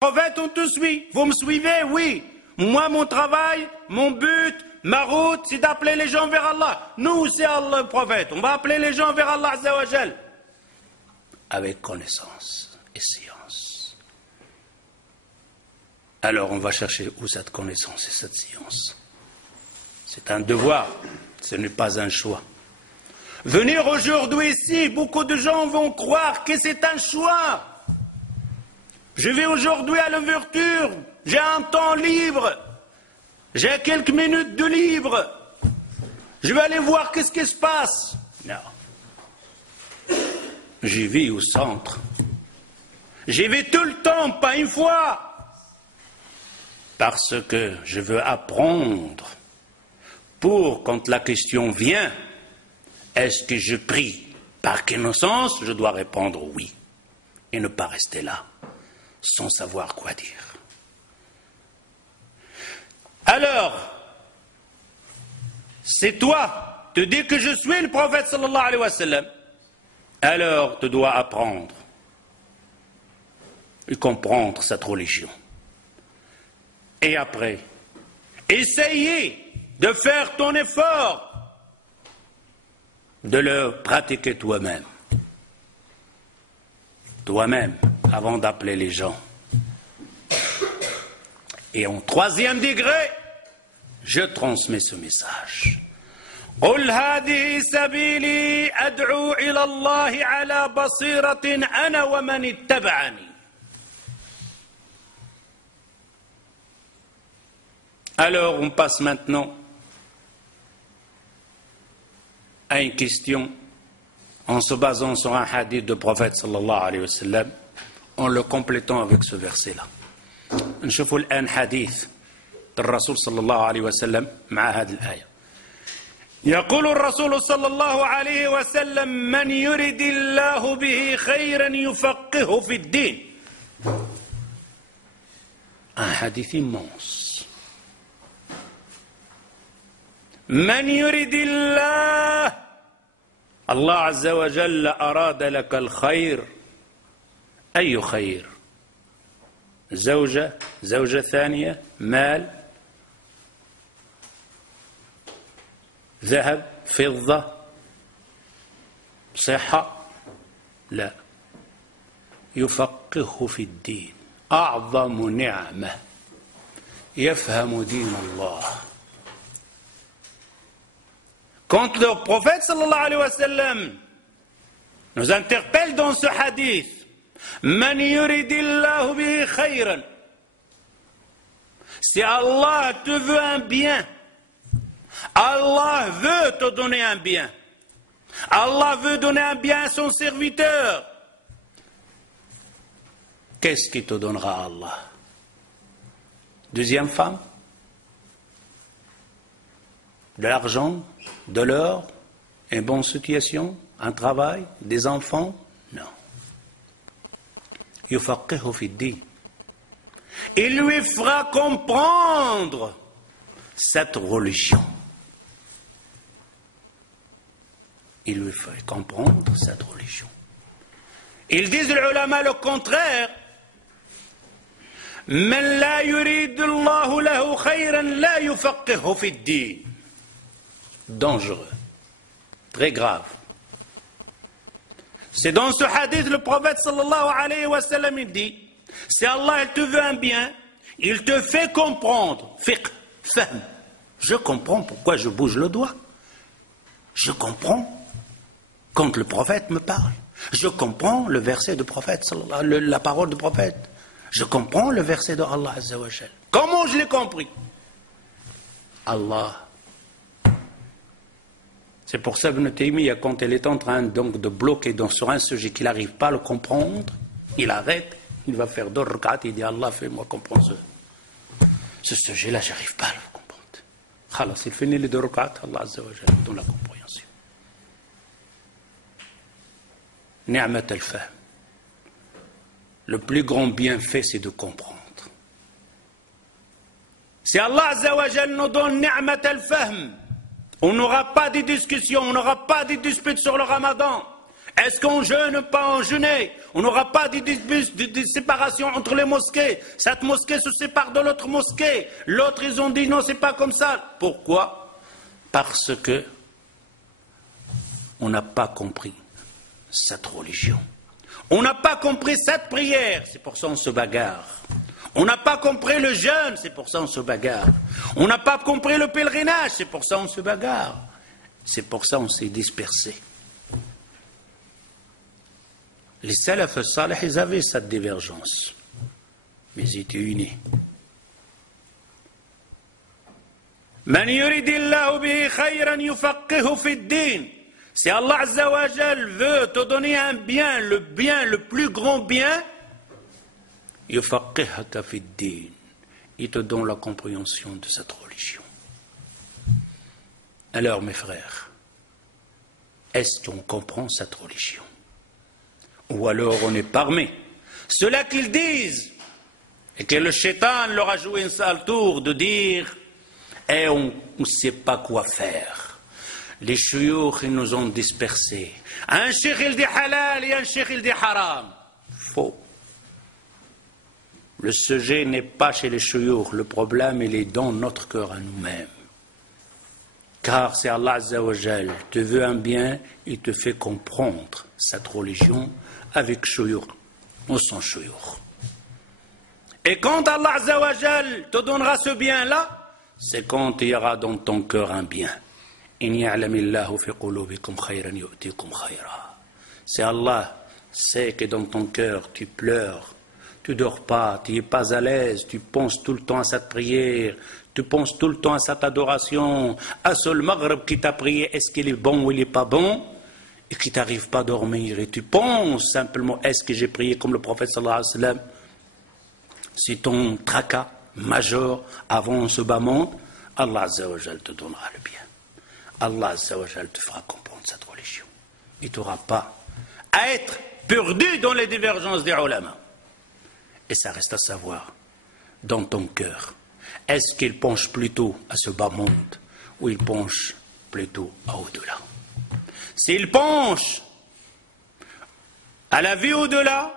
Prophète, on te suit. Vous me suivez? Oui. Moi, mon travail, mon but, ma route, c'est d'appeler les gens vers Allah. Nous, c'est Allah, le prophète. On va appeler les gens vers Allah Azza wa Jal. Avec connaissance et science. Alors, on va chercher où cette connaissance et cette science. C'est un devoir, ce n'est pas un choix. Venir aujourd'hui ici, beaucoup de gens vont croire que c'est un choix. Je vais aujourd'hui à l'ouverture, j'ai un temps libre, j'ai quelques minutes de libre, je vais aller voir qu'est-ce qui se passe. Non. J'y vais au centre. J'y vais tout le temps, pas une fois. Parce que je veux apprendre pour, quand la question vient, est-ce que je prie par connaissance? Je dois répondre oui et ne pas rester là sans savoir quoi dire. Alors, c'est toi, te dis que je suis le prophète sallallahu alayhi wa sallam, alors tu dois apprendre et comprendre cette religion. Et après, essayer de faire ton effort de le pratiquer toi-même. Toi-même, avant d'appeler les gens. Et en troisième degré, je transmets ce message. قل هذه سبيلي أدعو إلى الله على بصيرة أنا ومن اتبعني. Alors on passe maintenant à une question en se basant sur un hadith du prophète sallallahu alayhi wa sallam, en le complétant avec ce verset-là. نشوف الآن حديث الرسول صلى الله عليه وسلم مع هذه الآية. يقول الرسول صلى الله عليه وسلم من يرد الله به خيرا يفقهه في الدين. Un hadith immense. من يرد الله الله عز وجل أراد لك الخير. أي خير؟ زوجة ثانية، مال، ذهب، فضة، صحة؟ لا، يفقهه في الدين. أعظم نعمة يفهم دين الله. Quand le prophète sallallahu alayhi wa sallam nous interpelle dans ce hadith, Man yuridillahu bihi khayran. Si Allah te veut un bien, Allah veut te donner un bien. Allah veut donner un bien à son serviteur. Qu'est-ce qui te donnera Allah? Deuxième femme? De l'argent? De l'or? Une bonne situation? Un travail? Des enfants? Non. يفقهه في الدين. Il lui fera comprendre cette religion. Il lui fera comprendre cette religion. Ils disent les ulama le contraire. من لا يريد الله له خيرا لا يفقهه في الدين. Dangereux. Très grave. C'est dans ce hadith le prophète sallallahu alayhi wa sallam il dit, si Allah il te veut un bien, il te fait comprendre, fiqh, fahm. Je comprends pourquoi je bouge le doigt. Je comprends quand le prophète me parle. Je comprends le verset du prophète, la parole du prophète. Je comprends le verset de Allah Azza wa Jal. Comment je l'ai compris? Allah. C'est pour ça que Ibn Taymiyyah, quand il est en train donc de bloquer sur un sujet qu'il n'arrive pas à le comprendre, il arrête, il va faire 2 rak'at, il dit Allah, fais-moi comprendre ce sujet-là, je n'arrive pas à le comprendre. Khalas, il finit les 2 rak'at, Allah Azza wa Jalla donne la compréhension. Ni'mat al-fahm. Le plus grand bienfait, c'est de comprendre. Si Allah Azza wa Jalla nous donne ni'mat al-fahm, on n'aura pas de discussion, on n'aura pas de dispute sur le ramadan. Est-ce qu'on jeûne, pas en jeûner? On n'aura pas de séparation entre les mosquées. Cette mosquée se sépare de l'autre mosquée. L'autre, ils ont dit non, c'est pas comme ça. Pourquoi? Parce que on n'a pas compris cette religion. On n'a pas compris cette prière, c'est pour ça qu'on se bagarre. On n'a pas compris le jeûne, c'est pour ça qu'on se bagarre. On n'a pas compris le pèlerinage, c'est pour ça qu'on se bagarre. C'est pour ça qu'on s'est dispersé. Les salaf salih, ils avaient cette divergence, mais ils étaient unis. Man yuridillahu bihi khayran yufaqihu fi ddin. Si Allah Azza wa Jal veut te donner un bien, le plus grand bien, yufaqihaka fi ddin. Il te donne la compréhension de cette religion. Alors mes frères, est-ce qu'on comprend cette religion? Ou alors on est parmi ceux-là qu'ils disent, et que le shaitan leur a joué un sale tour de dire, et on ne sait pas quoi faire. Les chouyours, ils nous ont dispersés. Un cheikh il dit halal et un cheikh il dit haram. Faux. Le sujet n'est pas chez les chouyours, le problème il est dans notre cœur à nous-mêmes. Car c'est Allah Azza wa Jal te veut un bien, il te fait comprendre cette religion avec chouyour ou sans chouyour. Et quand Allah Azza wa Jal te donnera ce bien-là, c'est quand il y aura dans ton cœur un bien. C'est Allah sait que dans ton cœur tu pleures, tu dors pas, tu n'es pas à l'aise, tu penses tout le temps à cette prière, tu penses tout le temps à cette adoration, à ce maghrib qui t'a prié, est-ce qu'il est bon ou il n'est pas bon, et qui t'arrive pas à dormir, et tu penses simplement, est-ce que j'ai prié comme le prophète sallallahu alayhi wa sallam? C'est ton tracas majeur avant ce bas monde, Allah Azza wa Jal te donnera le bien. Allah Azza wa Jal te fera comprendre cette religion. Et tu n'auras pas à être perdu dans les divergences des ulama. Et ça reste à savoir, dans ton cœur, est-ce qu'il penche plutôt à ce bas monde ou il penche plutôt à au-delà? S'il penche à la vie au-delà,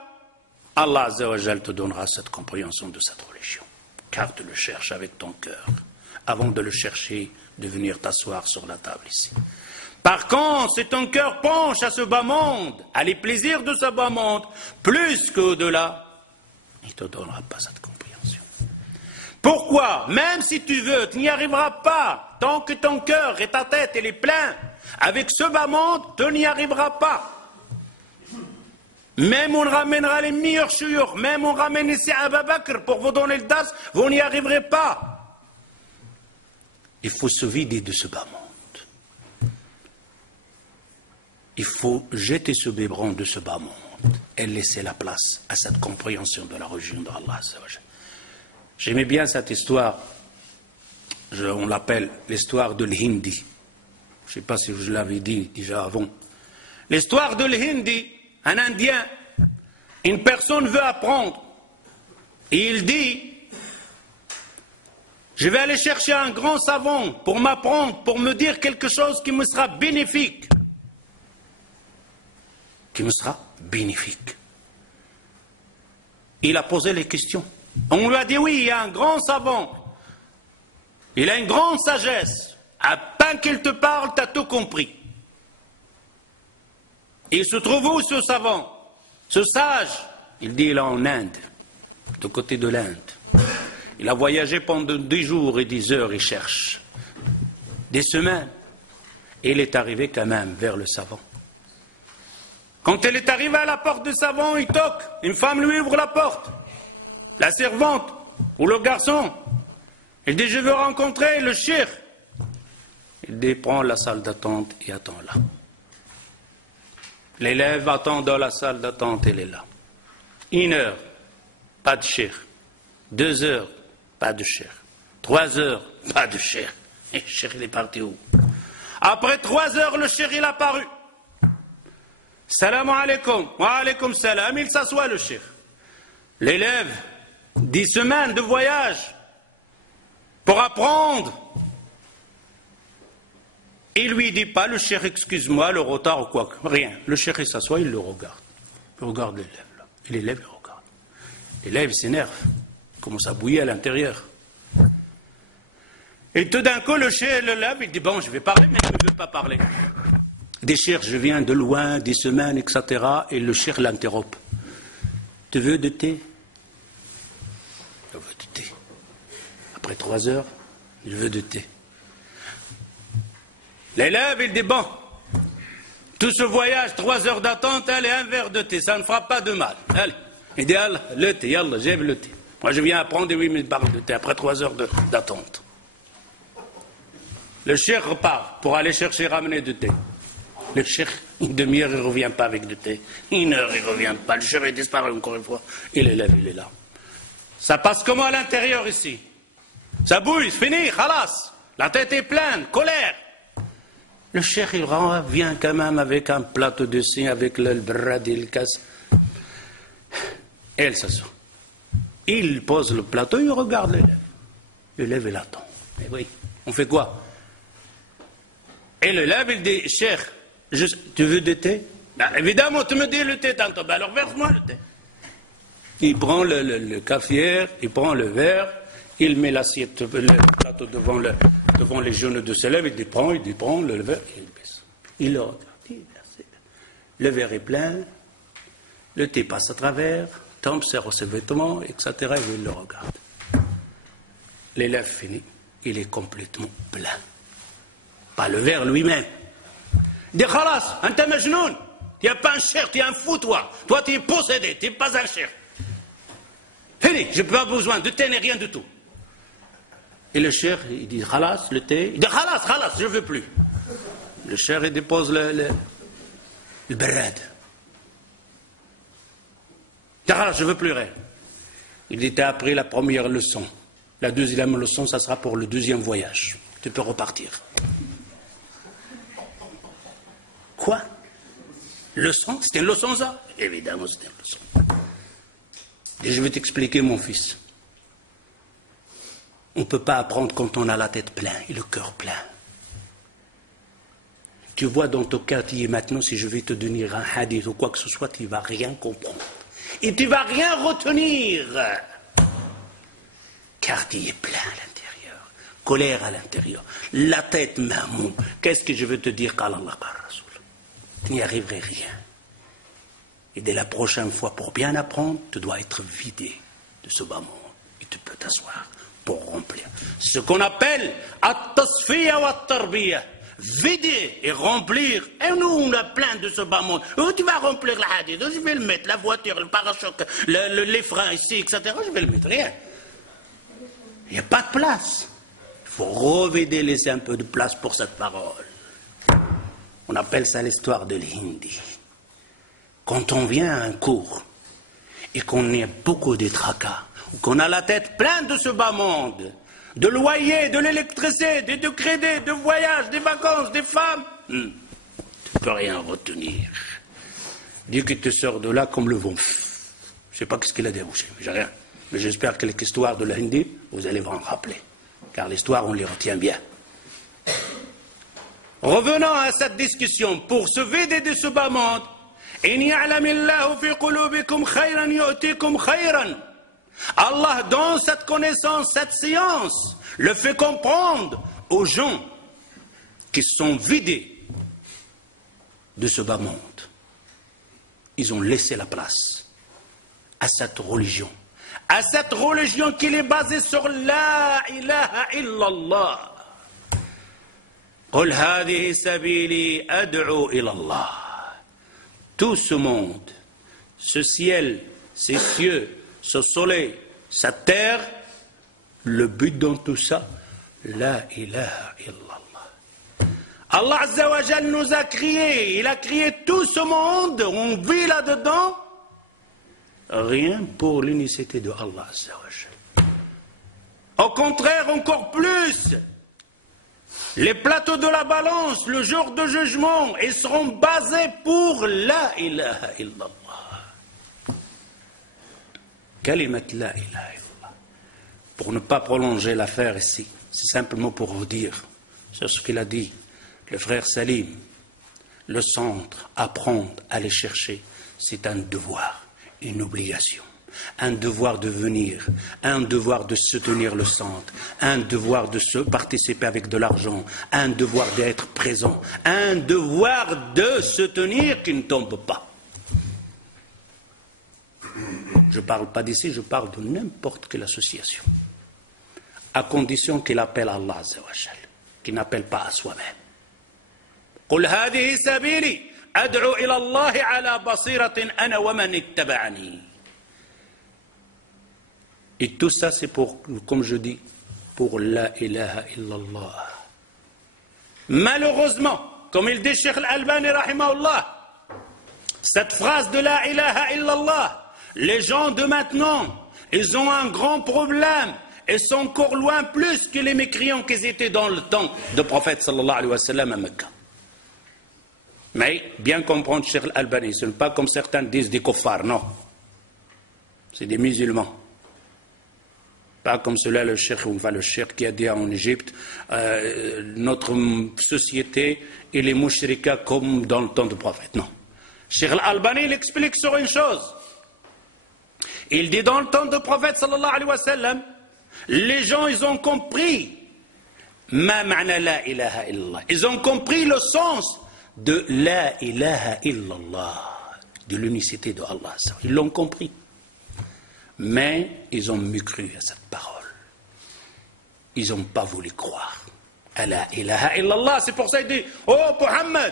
Allah Azza wa Jal te donnera cette compréhension de cette religion. Car tu le cherches avec ton cœur, avant de le chercher, de venir t'asseoir sur la table ici. Par contre, si ton cœur penche à ce bas monde, à les plaisirs de ce bas monde, plus qu'au-delà, il ne te donnera pas cette compréhension. Pourquoi? Même si tu veux, tu n'y arriveras pas. Tant que ton cœur et ta tête elle est plein, avec ce bas monde, tu n'y arriveras pas. Même on ramènera les meilleurs chouyours, même on ramène ici Abu Bakr pour vous donner le das, vous n'y arriverez pas. Il faut se vider de ce bas monde. Il faut jeter ce biberon de ce bas monde et laisser la place à cette compréhension de la religion d'Allah. J'aimais bien cette histoire, on l'appelle l'histoire de l'Hindi. Je ne sais pas si je l'avais dit déjà avant. L'histoire de l'Hindi, un Indien, une personne veut apprendre et il dit, je vais aller chercher un grand savant pour m'apprendre, pour me dire quelque chose qui me sera bénéfique. Qui me sera bénéfique. Il a posé les questions. On lui a dit oui, il y a un grand savant. Il a une grande sagesse. À peine qu'il te parle, tu as tout compris. Il se trouve où ce savant? Ce sage? Il dit il est en Inde, de côté de l'Inde. Il a voyagé pendant 10 jours et 10 heures, il cherche. Des semaines. Et il est arrivé quand même vers le savant. Quand elle est arrivée à la porte du savant, il toque. Une femme lui ouvre la porte. La servante ou le garçon. Il dit, je veux rencontrer le cheikh. Il dit, prends la salle d'attente et attends là. L'élève attend dans la salle d'attente, elle est là. 1 heure, pas de cheikh. 2 heures, pas de cheikh. 3 heures, pas de cheikh. Et le cheikh, il est parti où? Après 3 heures, le cheikh, il a apparu. Salam alaikum, wa alaikum salam, il s'assoit le cheikh. L'élève, 10 semaines de voyage pour apprendre. Il lui dit pas, le cheikh, excuse-moi, le retard ou quoi, rien. Le cheikh, il s'assoit, il le regarde. Il regarde l'élève, là. Et l'élève, il regarde. L'élève s'énerve, il commence à bouillir à l'intérieur. Et tout d'un coup, le cheikh le lève, il dit, bon, je vais parler, mais il ne veut pas parler. Des cheikhs, je viens de loin, des semaines, etc. Et le cheikh l'interrompt. Tu veux de thé? Je veux du thé. Après 3 heures, je veux de thé. L'élève, il dit, bon, tout ce voyage, 3 heures d'attente, allez, un verre de thé, ça ne fera pas de mal. Allez. Il dit, Allah, le thé, yallah, j'ai le thé. Moi, je viens à prendre 8 barres de thé après 3 heures d'attente. Le cheikh repart pour aller chercher, ramener du thé. Le cheikh, une demi-heure, il ne revient pas avec du thé. 1 heure, il ne revient pas. Le cheikh est disparu encore une fois. Et l'élève, il est là. Ça passe comment à l'intérieur ici? Ça bouille, c'est fini, khalas. La tête est pleine, colère. Le cheikh, il vient quand même avec un plateau de signe, avec le brad, il casse. Elle s'assoit. Il pose le plateau, il regarde l'élève. L'élève, il attend. Mais oui, on fait quoi? Et l'élève, il dit, cheikh, tu veux du thé? Ben, évidemment, tu me dis le thé tantôt. Ben, alors verse-moi le thé. Il prend le cafetière, il prend le verre, il met l'assiette, le plateau devant les genoux de ses lèvres, il prend le verre, et il baisse. Il le regarde, le verre est plein, le thé passe à travers, tombe sur ses vêtements, etc. Et il le regarde. L'élève finit, il est complètement plein. Pas le verre lui-même. Il dit, khalas, anta majnoun, tu n'es pas un cher, tu es un fou, toi. Toi, tu es possédé, tu n'es pas un cher. Fini, je n'ai pas besoin de thé ni rien du tout. Et le cheikh, il dit, khalas, le thé. Il dit, khalas, je ne veux plus. Le cheikh, il dépose le brad. Il dit, khalas, je ne veux plus rien. Il dit, tu as appris la première leçon. La deuxième leçon, ça sera pour le deuxième voyage. Tu peux repartir. Quoi? Leçon? C'était une leçon, ça? Évidemment, c'était une leçon. Et je vais t'expliquer, mon fils. On ne peut pas apprendre quand on a la tête pleine et le cœur plein. Tu vois dans ton quartier maintenant, si je vais te donner un hadith ou quoi que ce soit, tu ne vas rien comprendre. Et tu ne vas rien retenir. Car tu es plein à l'intérieur. Colère à l'intérieur. La tête, maman. Qu'est-ce que je veux te dire qu'Allah Rasoul? Tu n'y arriverais rien. Et dès la prochaine fois, pour bien apprendre, tu dois être vidé de ce bas monde. Et tu peux t'asseoir pour remplir. Ce qu'on appelle at-tasfiya wa at-tarbiya. Vider et remplir. Et nous, on a plein de ce bas monde. Où tu vas remplir la hadith? Je vais le mettre, la voiture, le pare-choc, les freins ici, etc. Je vais le mettre, rien. Il n'y a pas de place. Il faut revider, laisser un peu de place pour cette parole. On appelle ça l'histoire de l'Hindi. Quand on vient à un cours et qu'on a beaucoup de tracas, ou qu'on a la tête pleine de ce bas monde, de loyer, de l'électricité, de crédit, de voyage, des vacances, des femmes, tu ne peux rien retenir. Dieu qui te sort de là comme le vent. Je ne sais pas ce qu'il a débouché, mais j'ai rien. Mais j'espère que l'histoire de l'Hindi, vous allez vous en rappeler. Car l'histoire, on les retient bien. Revenons à cette discussion. Pour se vider de ce bas monde, Allah, dans cette connaissance, cette science, le fait comprendre aux gens qui sont vidés de ce bas monde. Ils ont laissé la place à cette religion. À cette religion qui est basée sur la ilaha illallah. قل هذه سبيلي أدعو إلى الله. Tout ce monde, ce ciel, ces cieux, ce soleil, cette terre, le but dans tout ça, la ilaha illallah. Allah Azza wa Jal nous a créés, il a créé tout ce monde, on vit là-dedans, rien pour l'unicité de Allah Azza wa Jal. Au contraire, encore plus, les plateaux de la balance, le jour de jugement, ils seront basés pour la ilaha illallah. Kalimat la ilaha illallah. Pour ne pas prolonger l'affaire ici, c'est simplement pour vous dire, c'est ce qu'il a dit, Le frère Salim, le centre, apprendre à les chercher, c'est un devoir, une obligation. Un devoir de venir, un devoir de soutenir le centre, un devoir de se participer avec de l'argent, un devoir d'être présent, un devoir de se tenir qui ne tombe pas. Je ne parle pas d'ici, je parle de n'importe quelle association. À condition qu'il appelle Allah Azza wa Jal, qu'il n'appelle pas à soi-même. قل هذه سبيلي أدعو إلى الله على بصيرة أنا ومن اتبعني. Et tout ça, c'est pour, comme je dis, pour la ilaha illallah. Malheureusement, comme il dit Cheikh Al-Albani rahimahullah, cette phrase de la ilaha illallah, les gens de maintenant, ils ont un grand problème. Ils sont encore loin plus que les mécréants qu'ils étaient dans le temps du prophète sallallahu alayhi wa sallam à Mecca. Mais bien comprendre Cheikh Al-Albani, ce n'est pas comme certains disent des kuffars, non. C'est des musulmans. Pas comme cela le cheikh qui a dit en Égypte, notre société et les mouchrikas comme dans le temps du prophète. Non. Cheikh Al-Albani il explique sur une chose. Il dit dans le temps du prophète sallallahu alayhi wa sallam, les gens ils ont compris ma ma'na la ilaha illallah. Ils ont compris le sens de la ilaha illallah, de l'unicité de Allah. Ils l'ont compris. Mais ils ont mécru à cette parole. Ils n'ont pas voulu croire à la ilaha illallah. C'est pour ça qu'il dit, oh Muhammad,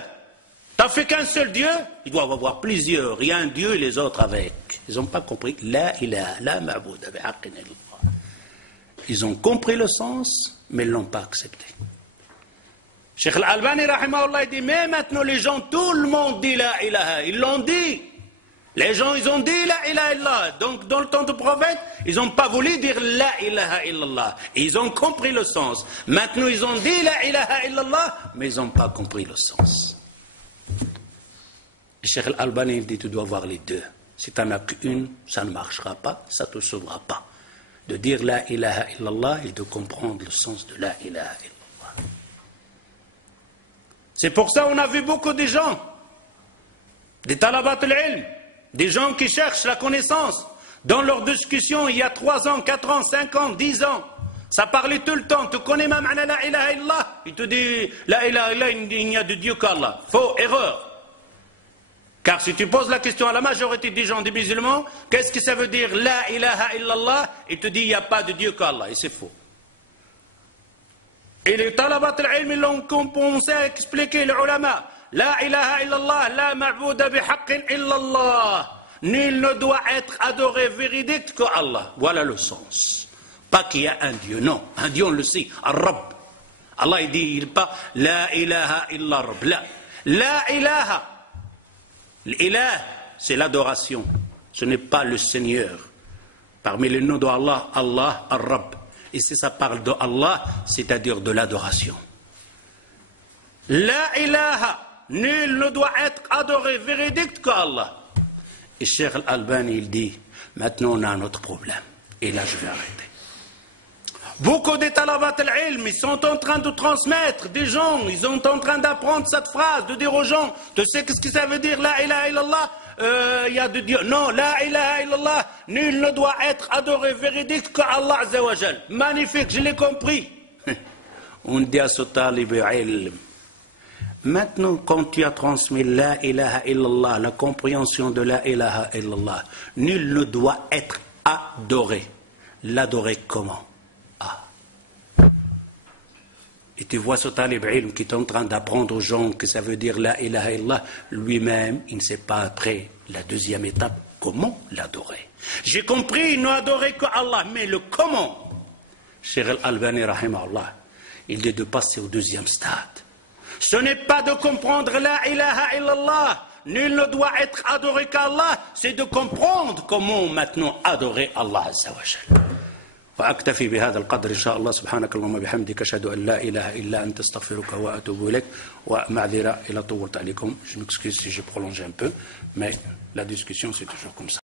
t'as fait qu'un seul Dieu? Il doit y avoir plusieurs. Il y a un Dieu et les autres avec. Ils n'ont pas compris la ilaha, la ma'bouda bihaqqin illallah. Ils ont compris le sens, mais ils ne l'ont pas accepté. Cheikh Al-Albani rahimahullah dit, mais maintenant les gens, tout le monde dit la ilaha. Ils l'ont dit. Les gens, ils ont dit la ilaha illallah. Donc, dans le temps du prophète, ils n'ont pas voulu dire la ilaha illallah. Ils ont compris le sens. Maintenant, ils ont dit la ilaha illallah, mais ils n'ont pas compris le sens. Cheikh Al-Albani, il dit, tu dois voir les deux. Si tu n'en as qu'une, ça ne marchera pas, ça ne te sauvera pas. De dire la ilaha illallah et de comprendre le sens de la ilaha illallah. C'est pour ça qu'on a vu beaucoup de gens, des talabat al-ilm, des gens qui cherchent la connaissance. Dans leurs discussions, il y a 3 ans, 4 ans, 5 ans, 10 ans, ça parlait tout le temps. Tu connais ma ma'na la ilaha illallah? Il te dit, la ilaha illallah, il n'y a de Dieu qu'Allah. Faux, erreur. Car si tu poses la question à la majorité des gens, des musulmans, qu'est-ce que ça veut dire la ilaha illallah? Il te dit, il n'y a pas de Dieu qu'Allah. Et c'est faux. Et les talabat al-ilm, ils l'ont commencé à expliquer, les ulama. La ilaha illallah, la ma'bouda bihaqqin illallah. Nul ne doit être adoré véridique que Allah. Voilà le sens. Pas qu'il y a un Dieu, non. Un Dieu, on le sait, Ar-Rabb. Allah il dit, il pas la ilaha illa Rabb. La ilaha. L'ilah, c'est l'adoration. Ce n'est pas le Seigneur. Parmi les noms d'Allah, Allah, Ar-Rabb. Et si ça parle de Allah, c'est-à-dire de l'adoration. La ilaha. Nul ne doit être adoré véridique qu'Allah. Et Cheikh Al-Albani, il dit, maintenant on a un autre problème. Et là, je vais arrêter. Beaucoup de talabat al-ilm, ils sont en train de transmettre des gens, ils sont en train d'apprendre cette phrase, de dire aux gens, tu sais qu'est-ce que ça veut dire, la ilaha illallah? Il y a de Dieu. Non, la ilaha illallah, nul ne doit être adoré véridique qu'Allah Azza wa Jal. Magnifique, je l'ai compris. On dit à ce talib ilm. Maintenant, quand tu as transmis la ilaha illallah, la compréhension de la ilaha illallah, nul ne doit être adoré. L'adorer comment? Et tu vois ce talib ilm qui est en train d'apprendre aux gens que ça veut dire la ilaha illallah, lui-même, il ne sait pas après la deuxième étape, comment l'adorer. J'ai compris, il n'a adoré que Allah, mais le comment? Cheikh Al-Albani rahimahullah, il dit de passer au deuxième stade. Ce n'est pas de comprendre la ilaha illallah, nul ne doit être adoré qu'Allah, c'est de comprendre comment maintenant adorer Allah Azza wa Jal. وأكتفي بهذا القدر إن شاء الله سبحانك اللهم بحمدك أشهد أن لا إله إلا أنت أستغفرك وأتوب إليك ومعذرة إلى طولت عليكم. Je m'excuse si j'ai prolongé un peu, mais la discussion c'est toujours comme ça.